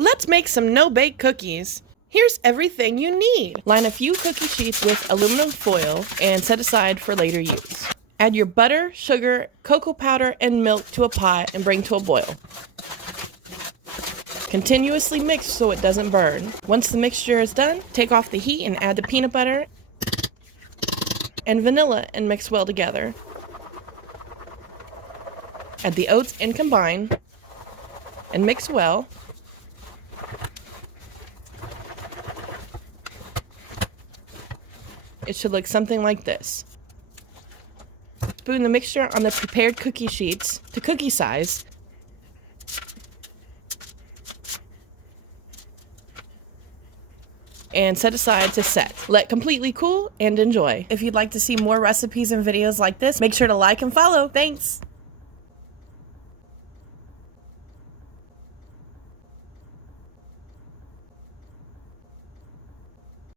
Let's make some no-bake cookies. Here's everything you need. Line a few cookie sheets with aluminum foil and set aside for later use. Add your butter, sugar, cocoa powder, and milk to a pot and bring to a boil. Continuously mix so it doesn't burn. Once the mixture is done, take off the heat and add the peanut butter and vanilla and mix well together. Add the oats and combine and mix well. It should look something like this. Spoon the mixture on the prepared cookie sheets to cookie size. And set aside to set. Let completely cool and enjoy. If you'd like to see more recipes and videos like this, make sure to like and follow. Thanks!